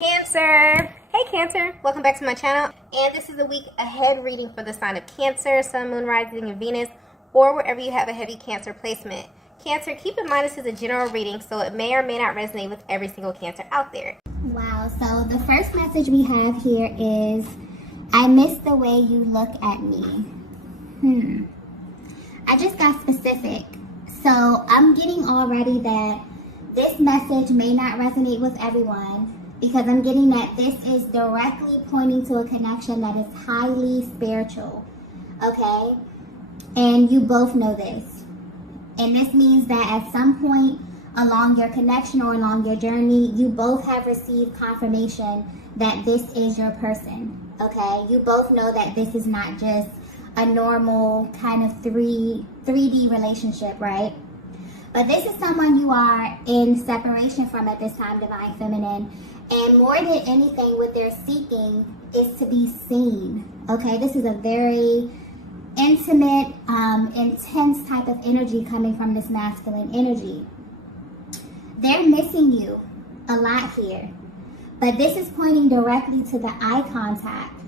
Cancer! Hey Cancer! Welcome back to my channel, and this is a week ahead reading for the sign of Cancer, Sun, Moon, Rising, and Venus, or wherever you have a heavy Cancer placement. Cancer, keep in mind this is a general reading, so it may or may not resonate with every single Cancer out there. Wow, so the first message we have here is, I miss the way you look at me. I just got specific. So I'm getting already that this message may not resonate with everyone, because I'm getting that this is directly pointing to a connection that is highly spiritual, okay? And you both know this. And this means that at some point along your connection or along your journey, you both have received confirmation that this is your person, okay? You both know that this is not just a normal kind of 3D relationship, right? But this is someone you are in separation from at this time, Divine Feminine. And more than anything, what they're seeking is to be seen, okay? This is a very intimate, intense type of energy coming from this masculine energy. They're missing you a lot here, but this is pointing directly to the eye contact.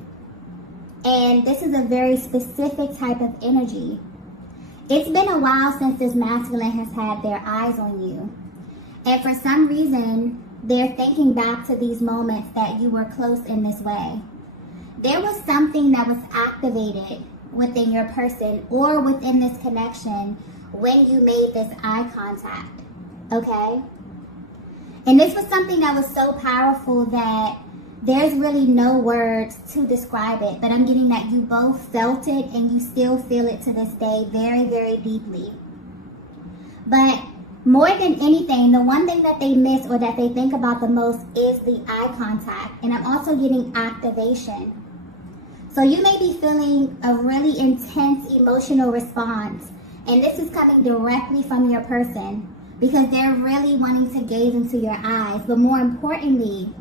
And this is a very specific type of energy. It's been a while since this masculine has had their eyes on you. And for some reason, they're thinking back to these moments that you were close in this way. There was something that was activated within your person or within this connection when you made this eye contact, okay? And this was something that was so powerful that there's really no words to describe it, but I'm getting that you both felt it and you still feel it to this day very, very deeply. But more than anything, the one thing that they miss or that they think about the most is the eye contact. And I'm also getting activation. So you may be feeling a really intense emotional response. And this is coming directly from your person because they're really wanting to gaze into your eyes. But more importantly,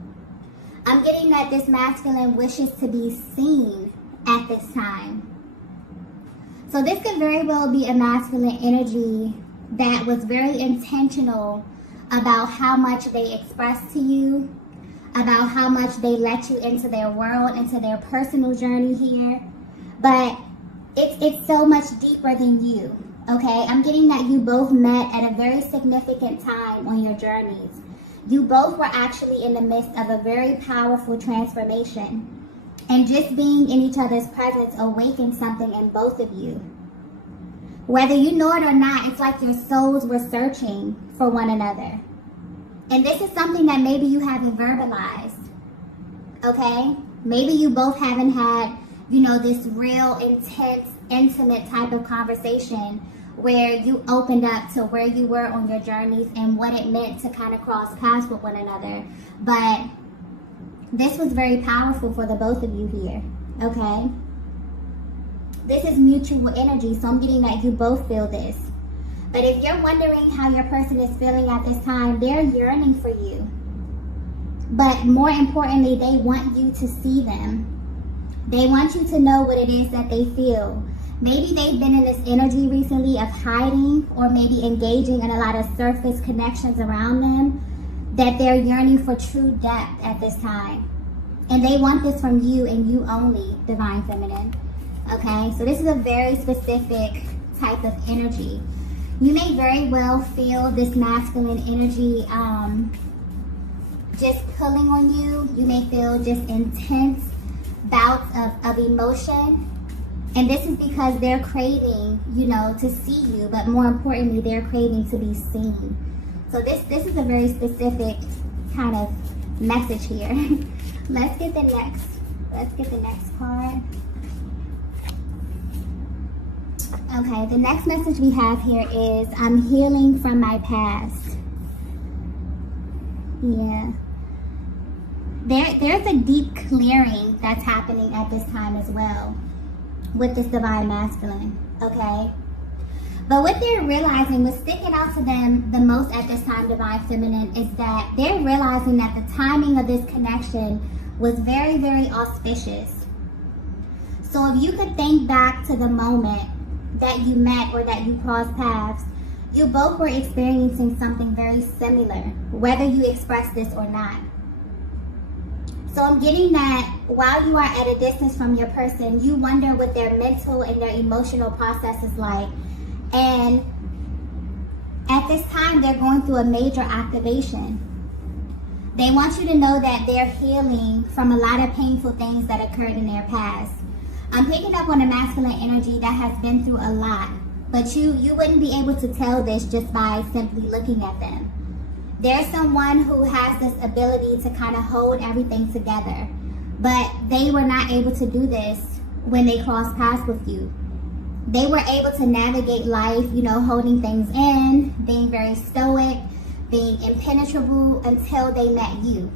I'm getting that this masculine wishes to be seen at this time. So this could very well be a masculine energy that was very intentional about how much they express to you, about how much they let you into their world, into their personal journey here. But it's so much deeper than you, okay? I'm getting that you both met at a very significant time on your journeys. You both were actually in the midst of a very powerful transformation. And just being in each other's presence awakened something in both of you. Whether you know it or not, it's like your souls were searching for one another. And this is something that maybe you haven't verbalized, okay? Maybe you both haven't had, this real intense, intimate type of conversation where you opened up to where you were on your journeys and what it meant to kind of cross paths with one another. But this was very powerful for the both of you here, okay? This is mutual energy, so I'm getting that you both feel this. But if you're wondering how your person is feeling at this time, they're yearning for you. But more importantly, they want you to see them. They want you to know what it is that they feel. Maybe they've been in this energy recently of hiding or maybe engaging in a lot of surface connections around them, that they're yearning for true depth at this time. And they want this from you and you only, Divine Feminine. Okay, so this is a very specific type of energy. You may very well feel this masculine energy just pulling on you. You may feel just intense bouts of emotion. And this is because they're craving, to see you, but more importantly, they're craving to be seen. So this is a very specific kind of message here. Let's get the next card. Okay, the next message we have here is, I'm healing from my past. Yeah. There's a deep clearing that's happening at this time as well with this divine masculine, okay? But what they're realizing, what's sticking out to them the most at this time, Divine Feminine, is that they're realizing that the timing of this connection was very, very auspicious. So if you could think back to the moment that you met or that you crossed paths, you both were experiencing something very similar, whether you expressed this or not. So I'm getting that while you are at a distance from your person, you wonder what their mental and their emotional process is like. And at this time, they're going through a major activation. They want you to know that they're healing from a lot of painful things that occurred in their past. I'm picking up on a masculine energy that has been through a lot, but you wouldn't be able to tell this just by simply looking at them. There's someone who has this ability to kind of hold everything together, but they were not able to do this when they crossed paths with you. They were able to navigate life, holding things in, being very stoic, being impenetrable until they met you.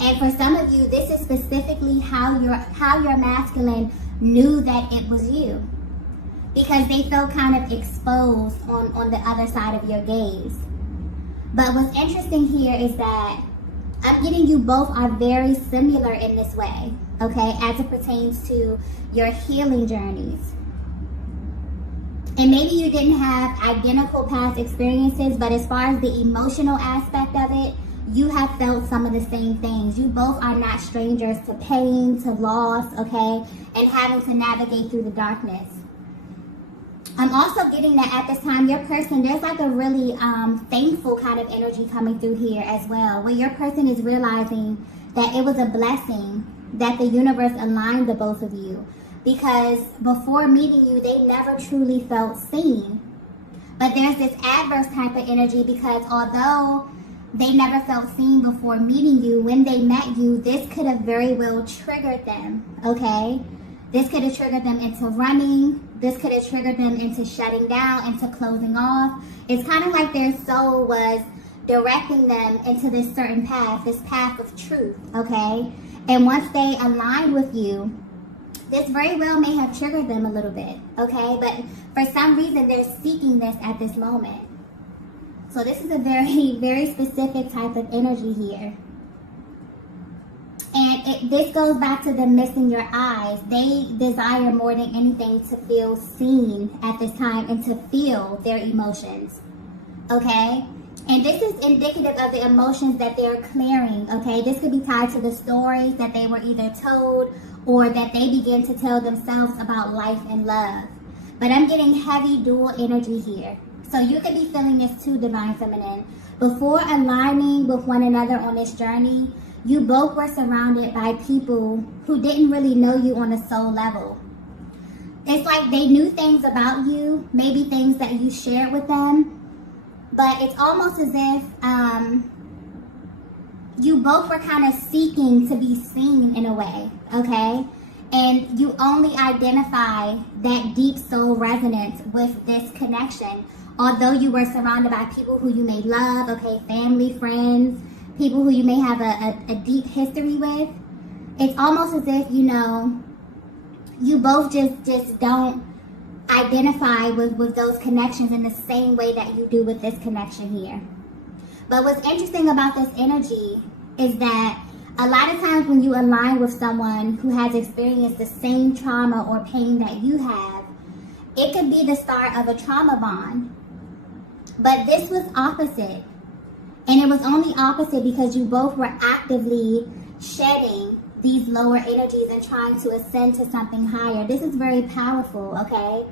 And for some of you, this is specifically how your masculine knew that it was you, because they felt kind of exposed on the other side of your gaze. But what's interesting here is that I'm getting you both are very similar in this way, okay, as it pertains to your healing journeys. And maybe you didn't have identical past experiences, but as far as the emotional aspect of it, you have felt some of the same things. You both are not strangers to pain, to loss, okay, and having to navigate through the darkness. I'm also getting that at this time, your person, there's like a really thankful kind of energy coming through here as well, where your person is realizing that it was a blessing that the universe aligned the both of you, because before meeting you, they never truly felt seen. But there's this adverse type of energy, because although they never felt seen before meeting you, when they met you, this could have very well triggered them, okay? This could have triggered them into running. This could have triggered them into shutting down, into closing off. It's kind of like their soul was directing them into this certain path, this path of truth, okay? And once they aligned with you, this very well may have triggered them a little bit, okay? But for some reason, they're seeking this at this moment. So this is a very, very specific type of energy here. And this goes back to them missing your eyes. They desire more than anything to feel seen at this time and to feel their emotions, okay? And this is indicative of the emotions that they're clearing, okay? This could be tied to the stories that they were either told or that they begin to tell themselves about life and love. But I'm getting heavy dual energy here. So you could be feeling this too, Divine Feminine. Before aligning with one another on this journey, you both were surrounded by people who didn't really know you on a soul level. It's like they knew things about you, maybe things that you shared with them, but it's almost as if you both were kind of seeking to be seen in a way, okay? And you only identify that deep soul resonance with this connection, although you were surrounded by people who you may love, okay, family, friends, people who you may have a deep history with. It's almost as if, you both just don't identify with those connections in the same way that you do with this connection here. But what's interesting about this energy is that a lot of times when you align with someone who has experienced the same trauma or pain that you have, it could be the start of a trauma bond. But this was opposite. And it was only opposite because you both were actively shedding these lower energies and trying to ascend to something higher. This is very powerful, okay?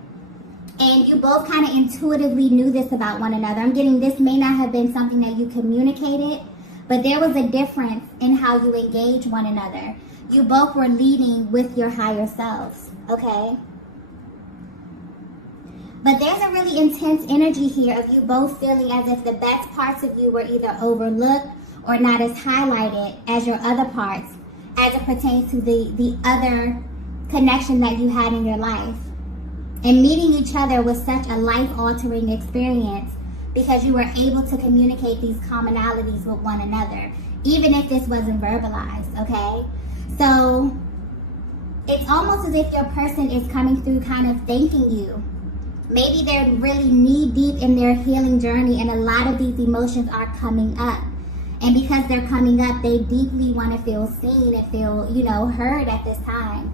And you both kind of intuitively knew this about one another. I'm getting this may not have been something that you communicated, but there was a difference in how you engage one another. You both were leading with your higher selves, okay? But there's a really intense energy here of you both feeling as if the best parts of you were either overlooked or not as highlighted as your other parts as it pertains to the other connection that you had in your life. And meeting each other was such a life-altering experience because you were able to communicate these commonalities with one another, even if this wasn't verbalized, okay? So it's almost as if your person is coming through kind of thanking you. Maybe they're really knee-deep in their healing journey and a lot of these emotions are coming up. And because they're coming up, they deeply want to feel seen and feel, heard at this time.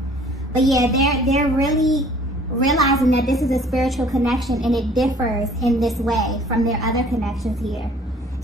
But yeah, they're really realizing that this is a spiritual connection and it differs in this way from their other connections here.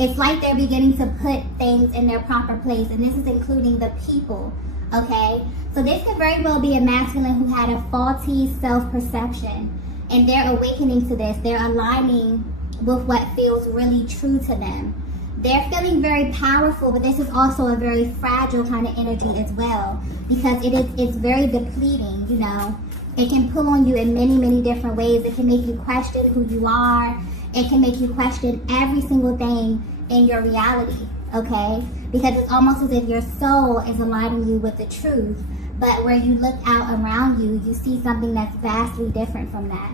It's like they're beginning to put things in their proper place, and this is including the people, okay? So this could very well be a masculine who had a faulty self-perception, and they're awakening to this. They're aligning with what feels really true to them. They're feeling very powerful, but this is also a very fragile kind of energy as well, because it's very depleting, you know. It can pull on you in many, many different ways. It can make you question who you are. It can make you question every single thing in your reality, okay? Because it's almost as if your soul is aligning you with the truth, but where you look out around you, you see something that's vastly different from that.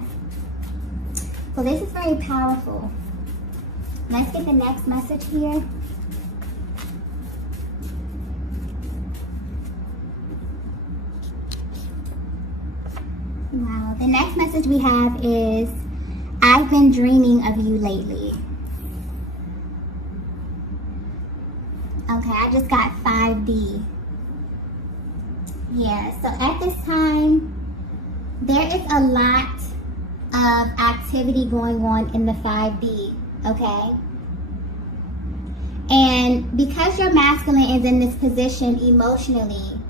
So this is very powerful. Let's get the next message here. Wow, the next message we have is, I've been dreaming of you lately. Okay, I just got 5D. Yeah, so at this time, there is a lot of activity going on in the 5D, okay? And because your masculine is in this position emotionally,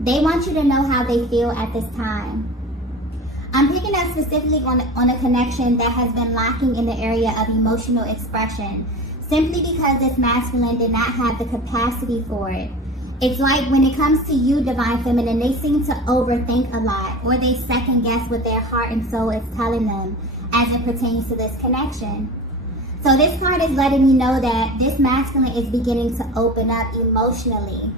they want you to know how they feel at this time. I'm picking up specifically on a connection that has been lacking in the area of emotional expression, simply because this masculine did not have the capacity for it. It's like when it comes to you, Divine Feminine, they seem to overthink a lot, or they second guess what their heart and soul is telling them as it pertains to this connection. So this card is letting you know that this masculine is beginning to open up emotionally.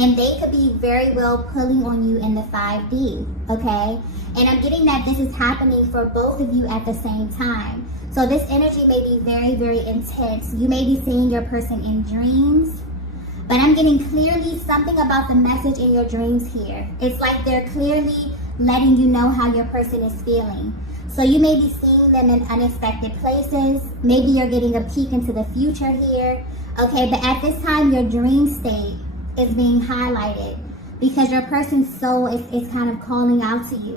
And they could be very well pulling on you in the 5D, okay? And I'm getting that this is happening for both of you at the same time. So this energy may be very, very intense. You may be seeing your person in dreams, but I'm getting clearly something about the message in your dreams here. It's like they're clearly letting you know how your person is feeling. So you may be seeing them in unexpected places. Maybe you're getting a peek into the future here, okay? But at this time, your dream state is being highlighted because your person's soul is kind of calling out to you.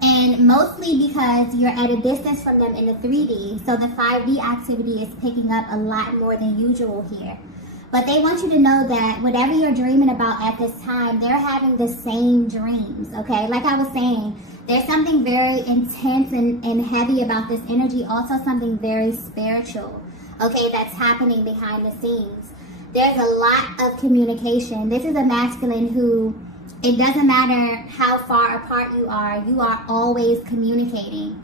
And mostly because you're at a distance from them in the 3D, so the 5D activity is picking up a lot more than usual here. But they want you to know that whatever you're dreaming about at this time, they're having the same dreams, okay? Like I was saying, there's something very intense and heavy about this energy, also something very spiritual, okay, that's happening behind the scenes. There's a lot of communication. This is a masculine who, it doesn't matter how far apart you are always communicating,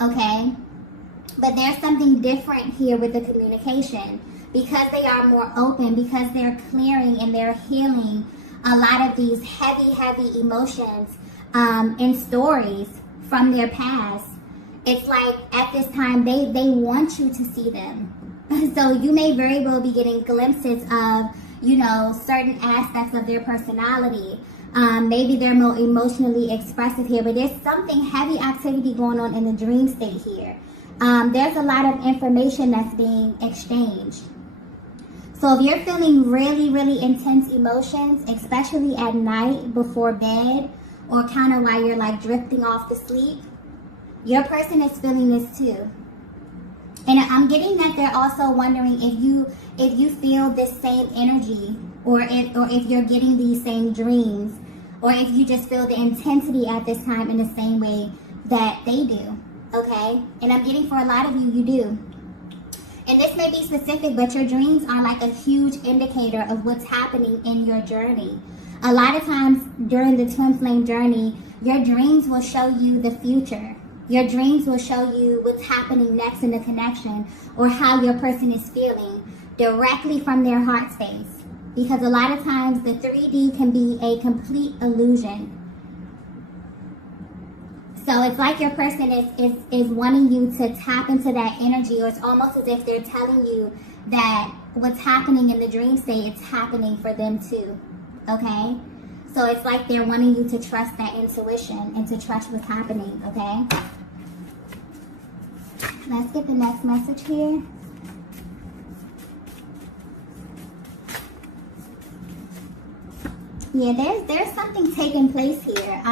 okay? But there's something different here with the communication because they are more open, because they're clearing and they're healing a lot of these heavy, heavy emotions and stories from their past. It's like at this time, they want you to see them. So you may very well be getting glimpses of, you know, certain aspects of their personality. Maybe they're more emotionally expressive here, but there's something heavy activity going on in the dream state here. There's a lot of information that's being exchanged. So if you're feeling really, really intense emotions, especially at night before bed, or kind of while you're like drifting off to sleep, your person is feeling this too. And I'm getting that they're also wondering if you feel this same energy, or if you're getting these same dreams, or if you just feel the intensity at this time in the same way that they do, okay? And I'm getting for a lot of you, you do. And this may be specific, but your dreams are like a huge indicator of what's happening in your journey. A lot of times during the twin flame journey, your dreams will show you the future. Your dreams will show you what's happening next in the connection, or how your person is feeling directly from their heart space. Because a lot of times the 3D can be a complete illusion. So it's like your person is wanting you to tap into that energy, or it's almost as if they're telling you that what's happening in the dream state, it's happening for them too, okay? So it's like they're wanting you to trust that intuition and to trust what's happening, okay? Let's get the next message here. Yeah, there's something taking place here.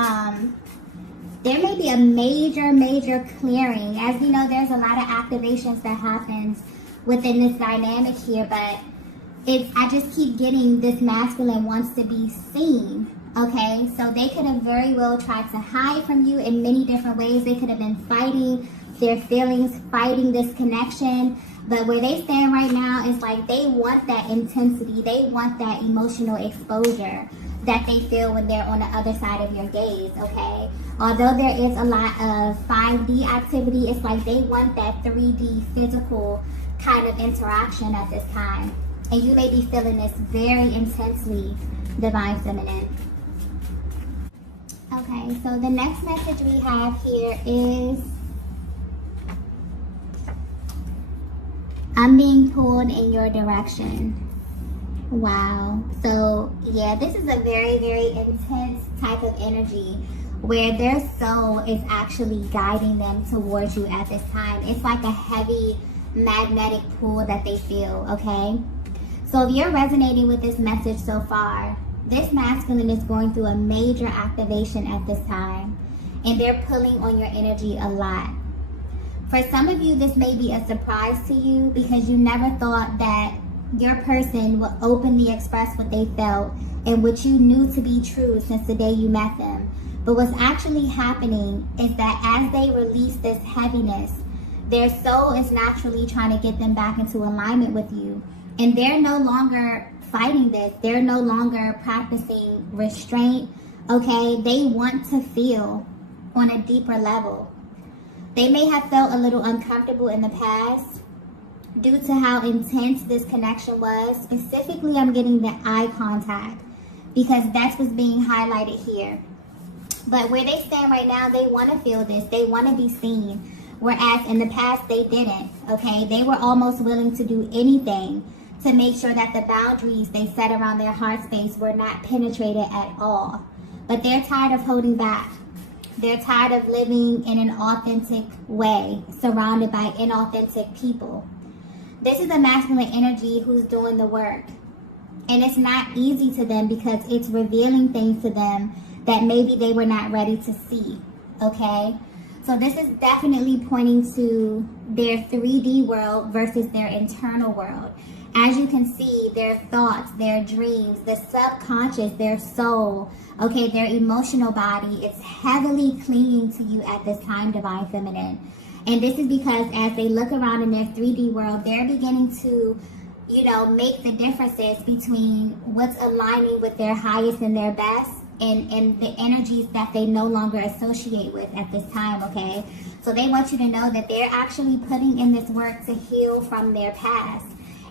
There may be a major clearing. As we know, there's a lot of activations that happens within this dynamic here, but I just keep getting this masculine wants to be seen. Okay, so they could have very well tried to hide from you in many different ways. They could have been fighting their feelings, fighting this connection. But where they stand right now is like they want that intensity. They want that emotional exposure that they feel when they're on the other side of your gaze, okay? Although there is a lot of 5D activity, it's like they want that 3D physical kind of interaction at this time. And you may be feeling this very intensely, Divine Feminine. Okay, so the next message we have here is, I'm being pulled in your direction. Wow. So, yeah, this is a very, very intense type of energy where their soul is actually guiding them towards you at this time. It's like a heavy magnetic pull that they feel, okay? So if you're resonating with this message so far, this masculine is going through a major activation at this time, and they're pulling on your energy a lot. For some of you, this may be a surprise to you because you never thought that your person would openly express what they felt and what you knew to be true since the day you met them. But what's actually happening is that as they release this heaviness, their soul is naturally trying to get them back into alignment with you. And they're no longer fighting this. They're no longer practicing restraint, okay? They want to feel on a deeper level. They may have felt a little uncomfortable in the past due to how intense this connection was. Specifically, I'm getting the eye contact because that's what's being highlighted here. But where they stand right now, they want to feel this. They want to be seen. Whereas in the past, they didn't, okay? They were almost willing to do anything to make sure that the boundaries they set around their heart space were not penetrated at all. But they're tired of holding back. They're tired of living in an authentic way, surrounded by inauthentic people. This is a masculine energy who's doing the work. And it's not easy to them because it's revealing things to them that maybe they were not ready to see, okay? So this is definitely pointing to their 3D world versus their internal world. As you can see, their thoughts, their dreams, the subconscious, their soul, okay, their emotional body is heavily clinging to you at this time, Divine Feminine. And this is because as they look around in their 3D world, they're beginning to, you know, make the differences between what's aligning with their highest and their best and the energies that they no longer associate with at this time, okay? So they want you to know that they're actually putting in this work to heal from their past.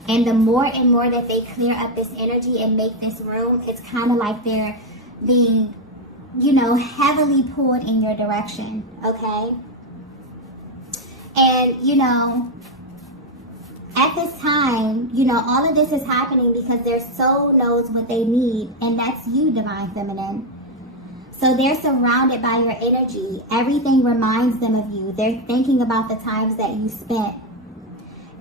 And the more and more that they clear up this energy and make this room, it's kind of like they're being, you know, heavily pulled in your direction, okay? And, you know, at this time, you know, all of this is happening because their soul knows what they need, and that's you, Divine Feminine. So they're surrounded by your energy. Everything reminds them of you. They're thinking about the times that you spent.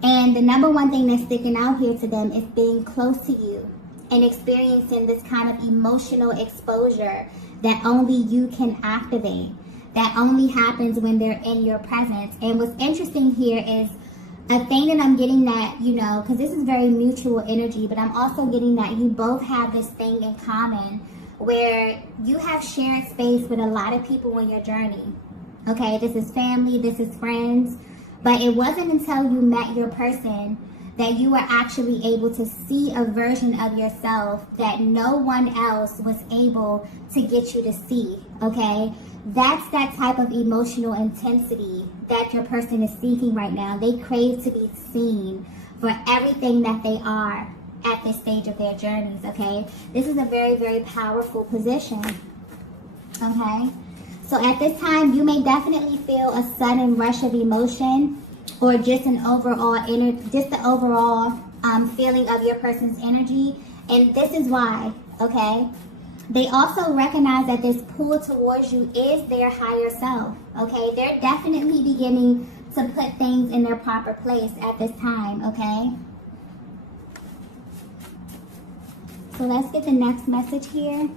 And the number one thing that's sticking out here to them is being close to you and experiencing this kind of emotional exposure that only you can activate, that only happens when they're in your presence. And what's interesting here is a thing that I'm getting that, you know, because this is very mutual energy, but I'm also getting that you both have this thing in common where you have shared space with a lot of people on your journey. Okay, this is family, this is friends. But it wasn't until you met your person that you were actually able to see a version of yourself that no one else was able to get you to see, okay? That's that type of emotional intensity that your person is seeking right now. They crave to be seen for everything that they are at this stage of their journeys, okay? This is a very, very powerful position, okay? So at this time, you may definitely feel a sudden rush of emotion or just an overall feeling of your person's energy. And this is why, okay? They also recognize that this pull towards you is their higher self, okay? They're definitely beginning to put things in their proper place at this time, okay? So let's get the next message here.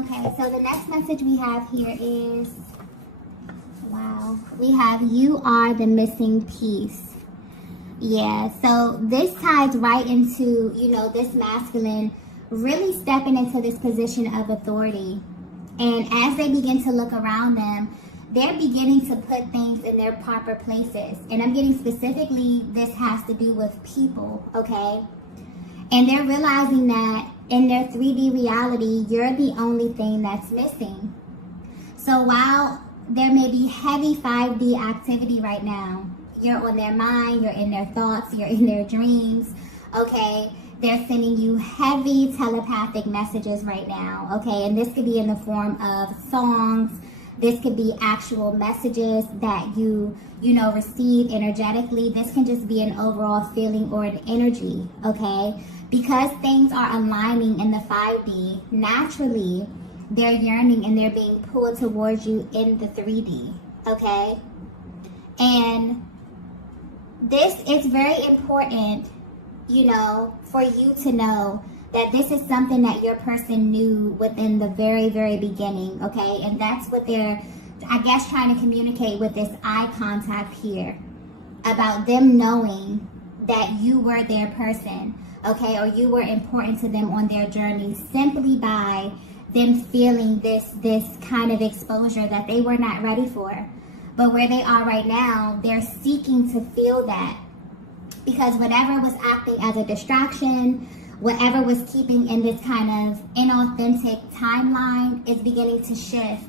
Okay, so the next message we have here is, wow. we have you are the missing piece. Yeah, so this ties right into, you know, this masculine really stepping into this position of authority. And as they begin to look around them, they're beginning to put things in their proper places. And I'm getting specifically, this has to do with people, okay? And they're realizing that in their 3D reality, you're the only thing that's missing. So while there may be heavy 5D activity right now, you're on their mind, you're in their thoughts, you're in their dreams, okay? They're sending you heavy telepathic messages right now, okay? And this could be in the form of songs. This could be actual messages that you know, receive energetically. This can just be an overall feeling or an energy, okay? Because things are aligning in the 5D, naturally, they're yearning and they're being pulled towards you in the 3D, okay? And this is very important, you know, for you to know that this is something that your person knew within the very, very beginning, okay? And that's what they're, I guess, trying to communicate with this eye contact here, about them knowing that you were their person, okay? Or you were important to them on their journey, simply by them feeling this kind of exposure that they were not ready for. But where they are right now, they're seeking to feel that. Because whatever was acting as a distraction, whatever was keeping in this kind of inauthentic timeline is beginning to shift.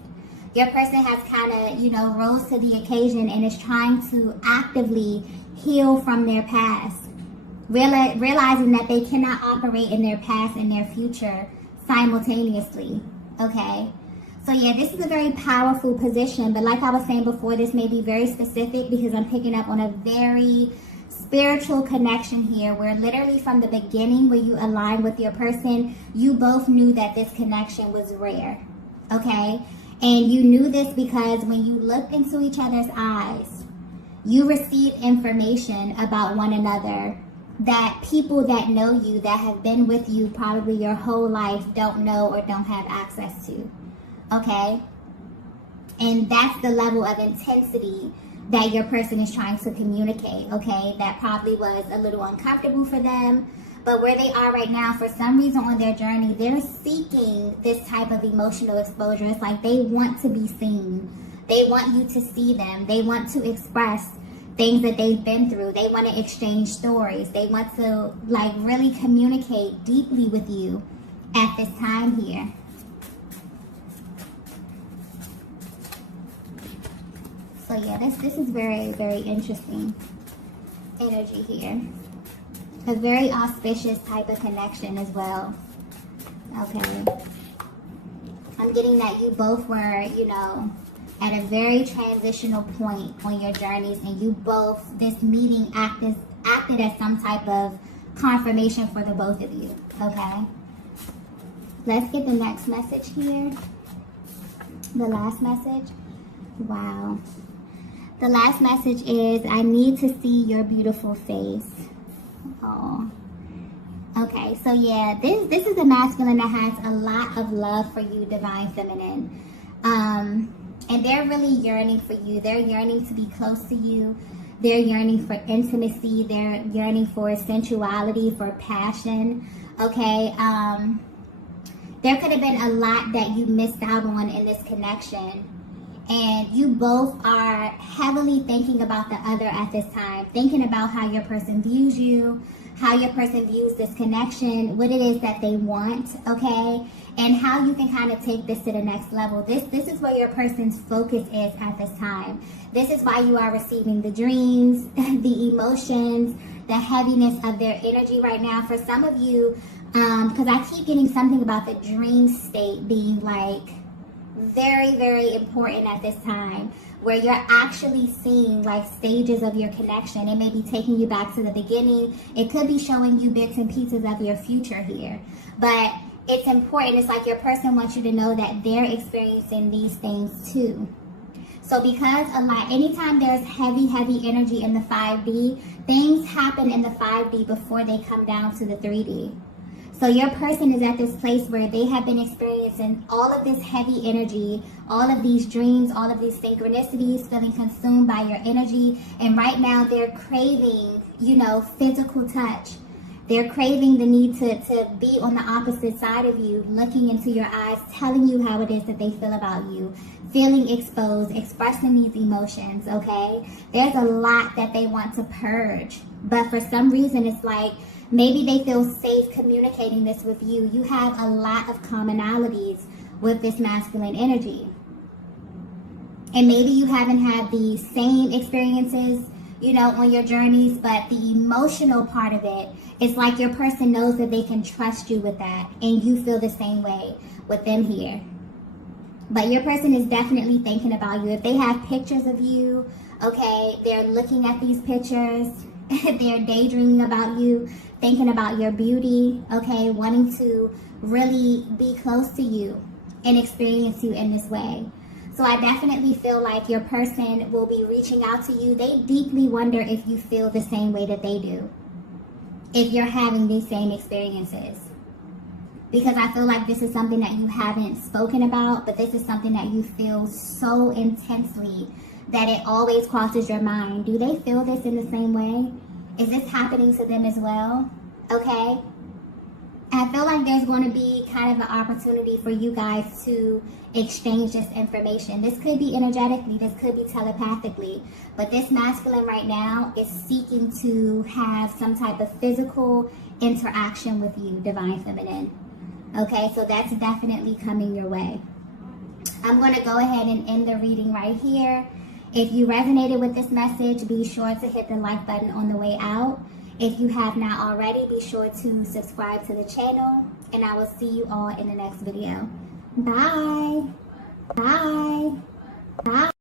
Your person has kind of, you know, rose to the occasion and is trying to actively heal from their past. Realizing that they cannot operate in their past and their future simultaneously, okay? So yeah, this is a very powerful position, but like I was saying before, this may be very specific because I'm picking up on a very spiritual connection here, where literally from the beginning, where you align with your person, you both knew that this connection was rare, okay? And you knew this because when you looked into each other's eyes, you received information about one another that people that know you, that have been with you probably your whole life, don't know or don't have access to, okay? And that's the level of intensity that your person is trying to communicate, okay? That probably was a little uncomfortable for them, but where they are right now, for some reason on their journey, they're seeking this type of emotional exposure. It's like they want to be seen. They want you to see them. They want to express things that they've been through. They want to exchange stories. They want to, like, really communicate deeply with you at this time here. So yeah, this is very, very interesting energy here. A very auspicious type of connection as well. Okay. I'm getting that you both were, you know, at a very transitional point on your journeys, and you both, this meeting acted as some type of confirmation for the both of you, okay? Let's get the next message here. The last message. Wow. The last message is, I need to see your beautiful face. Oh. Okay, so yeah, this is a masculine that has a lot of love for you, divine feminine. And they're really yearning for you. They're yearning to be close to you. They're yearning for intimacy. They're yearning for sensuality, for passion. Okay, there could have been a lot that you missed out on in this connection. And you both are heavily thinking about the other at this time. Thinking about how your person views you, how your person views this connection, what it is that they want, okay? And how you can kind of take this to the next level. This is where your person's focus is at this time. This is why you are receiving the dreams, the emotions, the heaviness of their energy right now. For some of you, because I keep getting something about the dream state being like very, very important at this time, where you're actually seeing like stages of your connection. It may be taking you back to the beginning. It could be showing you bits and pieces of your future here. But it's important. It's like your person wants you to know that they're experiencing these things too. So because a lot, anytime there's heavy energy in the 5D, things happen in the 5D before they come down to the 3D. So your person is at this place where they have been experiencing all of this heavy energy, all of these dreams, all of these synchronicities, feeling consumed by your energy. And right now they're craving, you know, physical touch. They're craving the need to be on the opposite side of you, looking into your eyes, telling you how it is that they feel about you, feeling exposed, expressing these emotions, okay? There's a lot that they want to purge. But for some reason, it's like maybe they feel safe communicating this with you. You have a lot of commonalities with this masculine energy. And maybe you haven't had the same experiences, you know, on your journeys, but the emotional part of it, it's like your person knows that they can trust you with that, and you feel the same way with them here. But your person is definitely thinking about you. If they have pictures of you, okay, they're looking at these pictures, they're daydreaming about you, thinking about your beauty, okay, wanting to really be close to you and experience you in this way. So I definitely feel like your person will be reaching out to you. They deeply wonder if you feel the same way that they do, if you're having these same experiences. Because I feel like this is something that you haven't spoken about, but this is something that you feel so intensely that it always crosses your mind. Do they feel this in the same way? Is this happening to them as well? Okay. I feel like there's going to be kind of an opportunity for you guys to exchange this information. This could be energetically, this could be telepathically, but this masculine right now is seeking to have some type of physical interaction with you, divine feminine. Okay, so that's definitely coming your way. I'm going to go ahead and end the reading right here. If you resonated with this message, be sure to hit the like button on the way out. If you have not already, be sure to subscribe to the channel, and I will see you all in the next video. Bye. Bye. Bye.